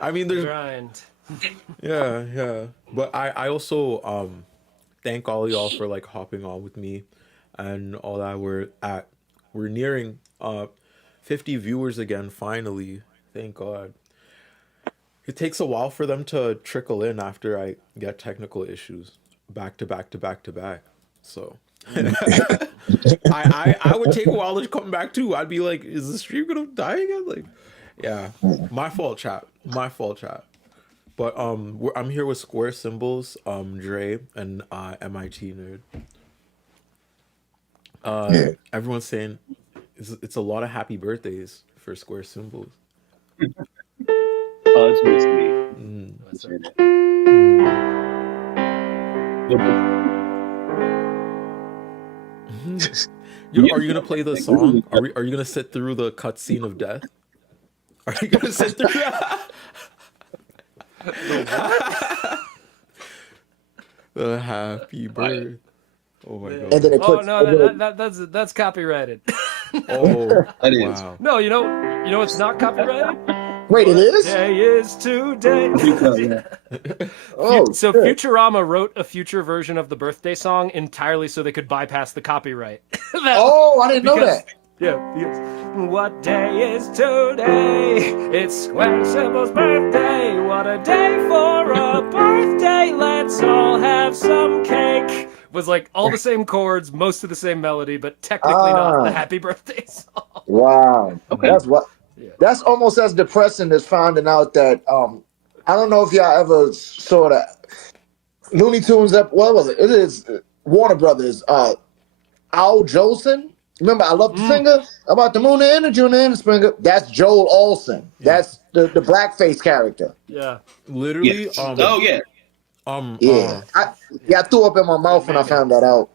I mean, there's Grind. yeah. But I also thank all y'all for like hopping on with me and all that. We're nearing 50 viewers again finally. Thank God. It takes a while for them to trickle in after I get technical issues back to back to back to back. So I would take a while to come back too. I'd be like, is the stream gonna die again? Like, yeah, my fault, chat. My fault, chat. But I'm here with Square Symbols, Dre, and MIT Nerd. Yeah. Everyone's saying it's a lot of happy birthdays for Square Symbols. Oh, that's really sweet. What's up? Appreciate it. Are you gonna play the song? Are you gonna sit through the cutscene of death? Are you gonna sit through that? The happy birth. Oh my god. And then it Oh puts. no, that's copyrighted. Oh That is. wow. No, you know it's not copyrighted. Wait, it is? Day is today. Oh, So shit. Futurama wrote a future version of the birthday song entirely so they could bypass the copyright. Oh, I didn't know because- that. Yeah. What day is today? It's Square Symbol's birthday. What a day for a birthday. Let's all have some cake. Was like all the same chords, most of the same melody, but technically not the happy birthday song. Wow. Okay. That's what. Yeah. That's almost as depressing as finding out that I don't know if y'all ever saw that Looney Tunes. What was it? It is Warner Brothers. Al Jolson. Remember, I Love the Singer about the moon and the June and the spring. That's Joel Olsen. That's the blackface character. Yeah. Literally, Yes. Oh yeah. Yeah, I threw up in my mouth when I found that out.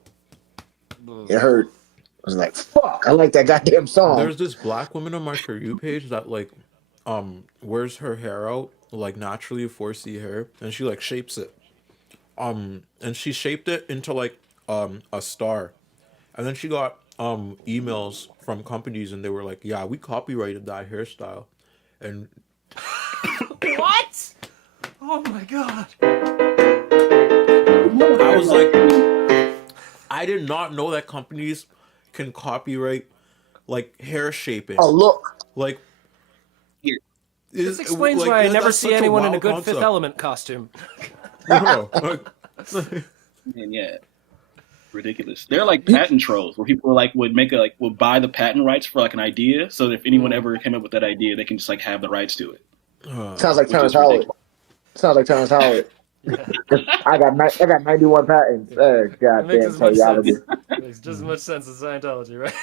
It hurt. I was like, "Fuck!" I like that goddamn song. there's this black woman on my For You page that like wears her hair out like naturally 4C hair, and she like shapes it. And she shaped it into like a star, and then she got emails from companies, and they were like, "Yeah, we copyrighted that hairstyle," and What? Oh my god. I was like, I did not know that companies can copyright like hair shaping. Oh, look. Like, Here. This explains why I never see anyone in a good Fifth Element costume. No, And yeah. Ridiculous. They're like patent trolls where people like would buy the patent rights for like an idea, so that if anyone ever came up with that idea, they can just like have the rights to it. Sounds like Which Terrence is Howard. ridiculous. Sounds like Terrence Howard. I got 91 patents. Makes Goddamn as much technology. sense. Makes just as much sense as Scientology, right?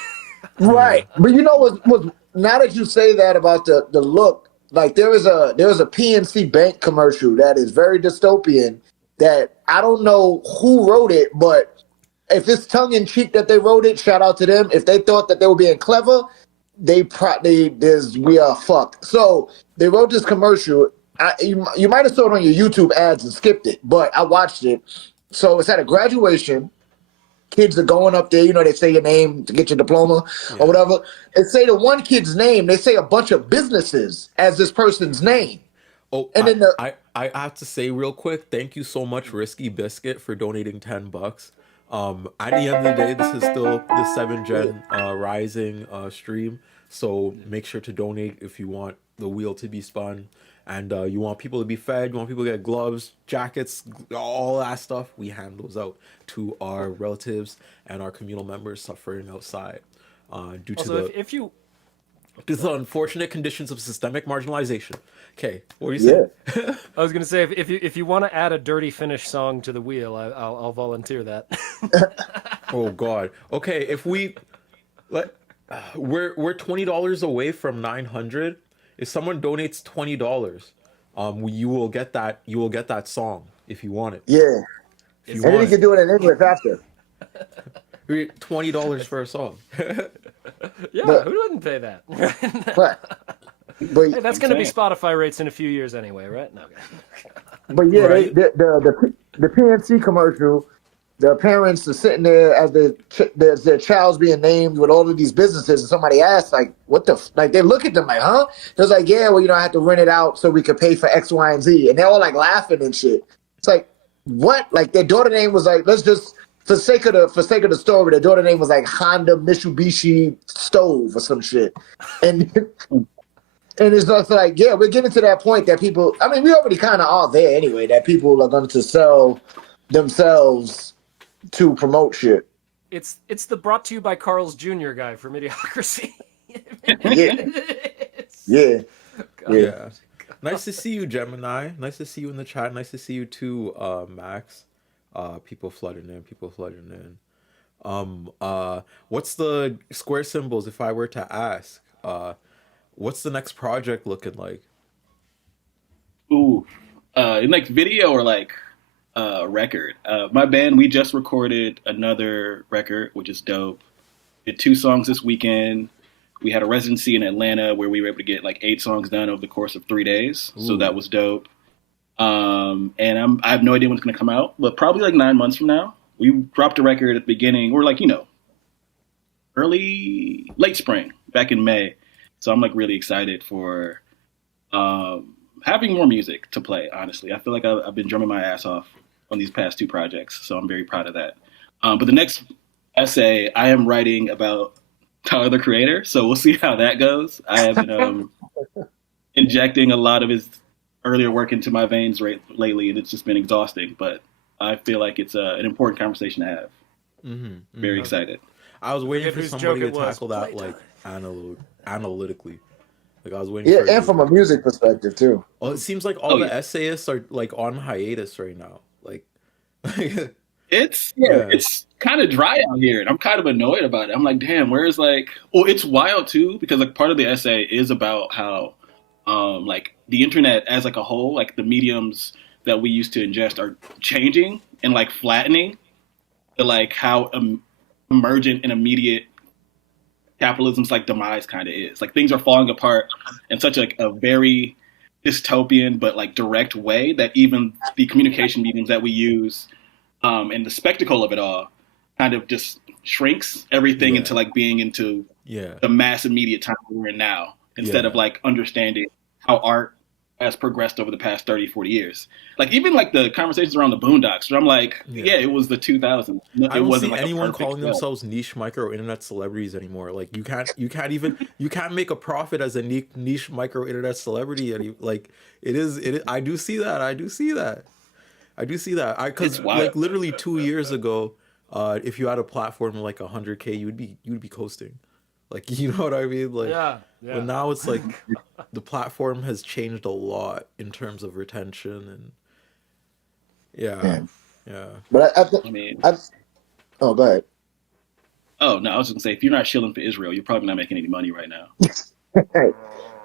Right, but you know what? Now that you say that about the look, like there was a PNC Bank commercial that is very dystopian. That I don't know who wrote it, but if it's tongue in cheek that they wrote it, shout out to them. If they thought that they were being clever, we are fucked. So they wrote this commercial. You might have saw it on your YouTube ads and skipped it, but I watched it. So it's at a graduation. Kids are going up there, they say your name to get your diploma or whatever. And say the one kid's name, they say a bunch of businesses as this person's name. Oh, And then I have to say real quick, thank you so much, Risky Biscuit, for donating $10. At the end of the day, this is still the 7th Gen Rising stream, so make sure to donate if you want the wheel to be spun, and you want people to be fed, you want people to get gloves, jackets, all that stuff. We hand those out to our relatives and our communal members suffering outside due to Also, the. if you Due to the unfortunate conditions of systemic marginalization. Okay, what are you Yeah. saying? I was gonna say if you want to add a dirty Finnish song to the wheel, I'll volunteer that. Oh God. Okay, if we let we're $20 away from 900. If someone donates $20, you will get that song if you want it. Yeah. If you And then want he can do it in English after. it. $20 for a song. Yeah, But who wouldn't pay that? but Hey, that's I'm gonna be saying. Spotify rates in a few years anyway, right? No. but yeah, Right? the PNC commercial, the parents are sitting there as their child's being named with all of these businesses, and somebody asks like, "What the?" Like they look at them like, "Huh?" They're like, "Yeah, well, I have to rent it out so we could pay for X, Y, and Z," and they're all like laughing and shit. It's like, what? Like their daughter name was like, let's just for sake of the story, their daughter name was like Honda Mitsubishi Stove or some shit, and. And it's just like, yeah, we're getting to that point that people, I mean, we already kind of are there anyway, that people are going to sell themselves to promote shit. It's the brought to you by Carl's Jr. guy for Mediocracy. Yeah. Yeah. Yeah. Yeah. Nice to see you, Gemini. Nice to see you in the chat. Nice to see you too, Max. People flooding in. What's the square symbols if I were to ask? What's the next project looking like? Ooh, in like video or like record. My band, we just recorded another record, which is dope. Did 2 songs this weekend. We had a residency in Atlanta where we were able to get like 8 songs done over the course of 3 days. So Ooh. that was dope. And I have no idea when it's going to come out, but probably like 9 months from now. We dropped a record at the beginning, or like, late spring, back in May. So I'm like really excited for having more music to play, honestly. I feel like I've been drumming my ass off on these past 2 projects, so I'm very proud of that. But the next essay I am writing about Tyler the Creator, so we'll see how that goes. I have been injecting a lot of his earlier work into my veins lately, and it's just been exhausting, but I feel like it's an important conversation to have. Very excited. I was waiting Forget for whose somebody to joke it was. tackle that Playtime. like analytically. Like I was waiting Yeah. for And from a music perspective, too. Well, it seems like all the yeah. essayists are like on hiatus right now. Like It's Yeah. it's kind of dry out here, and I'm kind of annoyed about it. I'm like, damn, where's like? Well, it's wild too because like part of the essay is about how, like the internet as like a whole, like the mediums that we used to ingest are changing and like flattening, to like how emergent and immediate capitalism's like demise kind of is. Like things are falling apart in such like a very dystopian but like direct way that even the communication mediums that we use and the spectacle of it all kind of just shrinks everything Yeah. into like being into Yeah. the mass immediate time we're in now instead of Yeah. like understanding how art has progressed over the past 30, 40 years. Like even like the conversations around the Boondocks where I'm like, yeah, it was the 2000s. I It don't wasn't see like anyone a perfect calling themselves niche micro internet celebrities anymore. Like you can't make a profit as a niche micro internet celebrity. Like it is. I do see that. Because It's wild. like literally 2 years ago, if you had a platform like 100K, you'd be coasting. Like you know what I mean? Like Yeah. But now it's like the platform has changed a lot in terms of retention and yeah. But I mean, oh, go ahead. oh no, I was gonna say if you're not shilling for Israel, you're probably not making any money right now.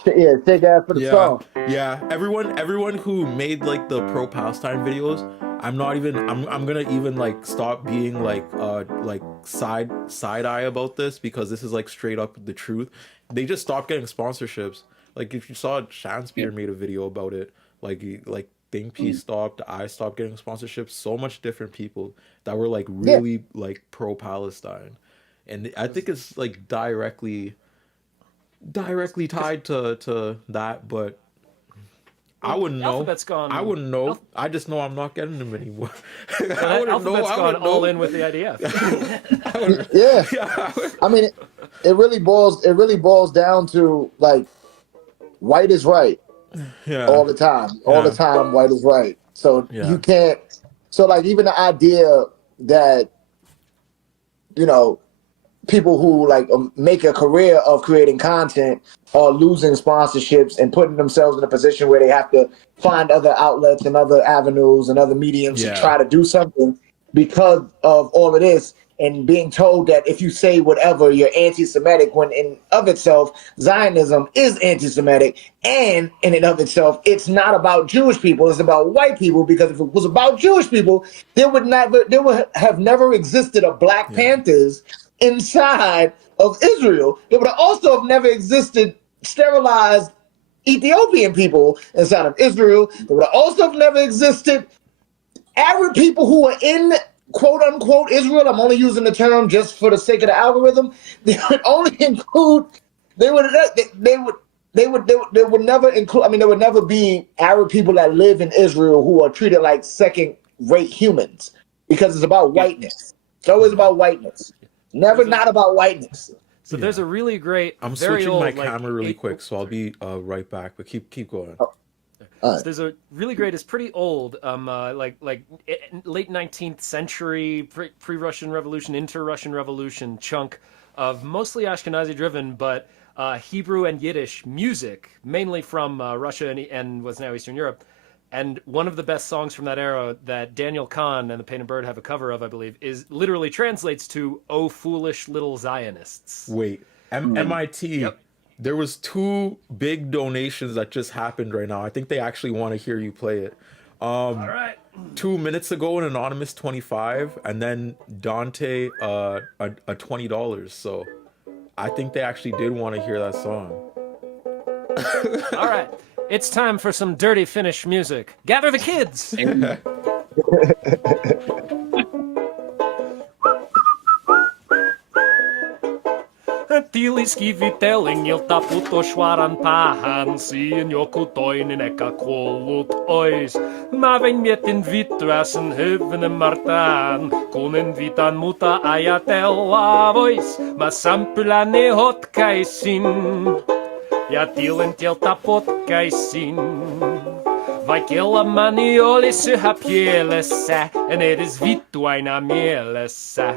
Yeah, take ass for the song. Yeah. Everyone who made like the pro Palestine videos, I'm gonna even like stop being like side eye about this because this is like straight up the truth. They just stopped getting sponsorships. Like if you saw Shanspeare made a video about it, like Think Peace stopped, I stopped getting sponsorships. So much different people that were like really like pro Palestine, and I think it's like directly tied to that, but I wouldn't know. Alphabet's gone. I wouldn't know. I just know I'm not getting them anymore. I wouldn't know. Alphabet's I gone would all know. in with the IDF. Yeah. I mean, it really boils down to like white is right all the time. All the time, white is right. So you can't. So like even the idea that people who like make a career of creating content are losing sponsorships and putting themselves in a position where they have to find other outlets and other avenues and other mediums to try to do something because of all of this, and being told that if you say whatever, you're anti-Semitic, when in of itself, Zionism is anti-Semitic, and in and of itself, it's not about Jewish people, it's about white people, because if it was about Jewish people, there would have never existed a Black Panthers inside of Israel. There would also have never existed sterilized Ethiopian people inside of Israel. There would also have never existed Arab people who are in quote unquote Israel. I'm only using the term just for the sake of the algorithm. They would only include. They would never include. I mean, there would never be Arab people that live in Israel who are treated like second-rate humans, because it's about whiteness. It's always about whiteness. Never not about whiteness. So there's a really great. I'm very switching old, my like, camera really quick, so I'll be right back. But keep going. So there's a really great. It's pretty old. Like late 19th century, pre-Russian Revolution, inter-Russian Revolution chunk of mostly Ashkenazi-driven, but Hebrew and Yiddish music, mainly from Russia and what's now Eastern Europe. And one of the best songs from that era that Daniel Kahn and the Painted Bird have a cover of, I believe, is literally translates to "Oh Foolish Little Zionists." Wait, MIT. Yep. There was 2 big donations that just happened right now. I think they actually want to hear you play it. All right. 2 minutes ago, an anonymous 25, and then Dante a $20. So I think they actually did want to hear that song. All right. It's time for some dirty Finnish music. Gather the kids. Tiiliskivitellingilta putos suoran päähän, siin joku toinen eka kuollut ois. Mä vein mietin vittua sen hyvnen martaan, kun en vitan muuta ajatella vois. Mä sämpyläni hotkaisin, ja tieltä potkaisin. Vaik elämäni olis yhä pielessä, en edes vittu aina mielessä.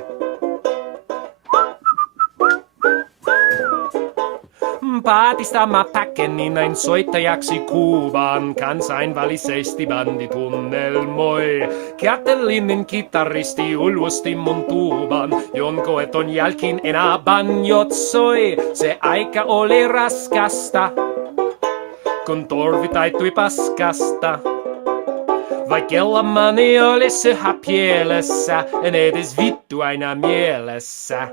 Paatista mä päkeni näin soittajaksi Kuubaan, kansainvälisesti bändi tunnelmoi. Kätellinen kitaristi ulvosti mun tuuban, jonka eton jälkin enää banjot soi. Se aika oli raskasta, kun torvi taittui paskasta. Vaik elämäni olis yhä pielessä, en edes vittu aina mielessä.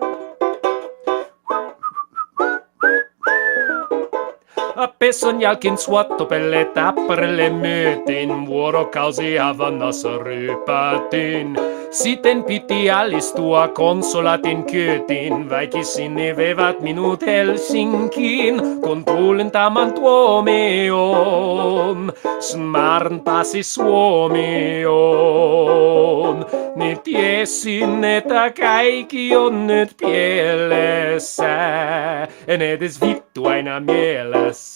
Pesson jälkin suottopelle täppärille myytin, vuorokausi Havannassa ryypätin. Sitten piti alistua konsulatin kyytiin, väkisinni veivät minut Helsinkiin, kun kuulin tämän tuomion. Smärn pääsi Suomioon, niin tiesin, että kaikki on nyt pielessä, en edes vittu aina mielessä.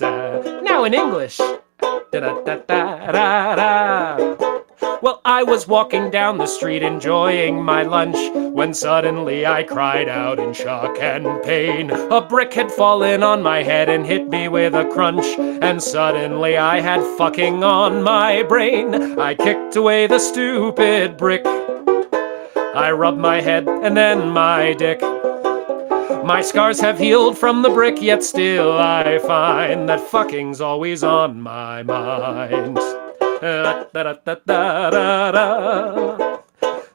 Now in English. Da-da-da-da-da-da. Well, I was walking down the street enjoying my lunch when suddenly I cried out in shock and pain. A brick had fallen on my head and hit me with a crunch, and suddenly I had fucking on my brain. I kicked away the stupid brick. I rubbed my head and then my dick. My scars have healed from the brick, yet still I find that fucking's always on my mind.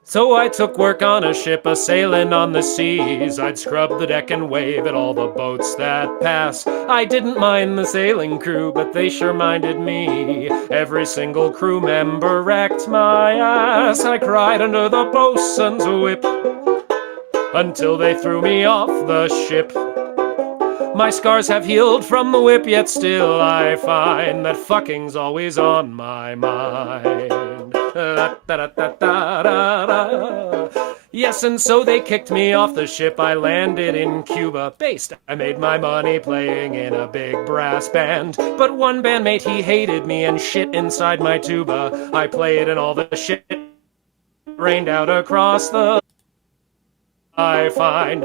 So I took work on a ship a-sailing on the seas. I'd scrub the deck and wave at all the boats that pass. I didn't mind the sailing crew, but they sure minded me. Every single crew member wrecked my ass. I cried under the bosun's whip until they threw me off the ship. My scars have healed from the whip, yet still I find that fucking's always on my mind. Yes, and so they kicked me off the ship. I landed in Cuba, based. I made my money playing in a big brass band. But one bandmate, he hated me and shit inside my tuba. I played and all the shit rained out across the... I find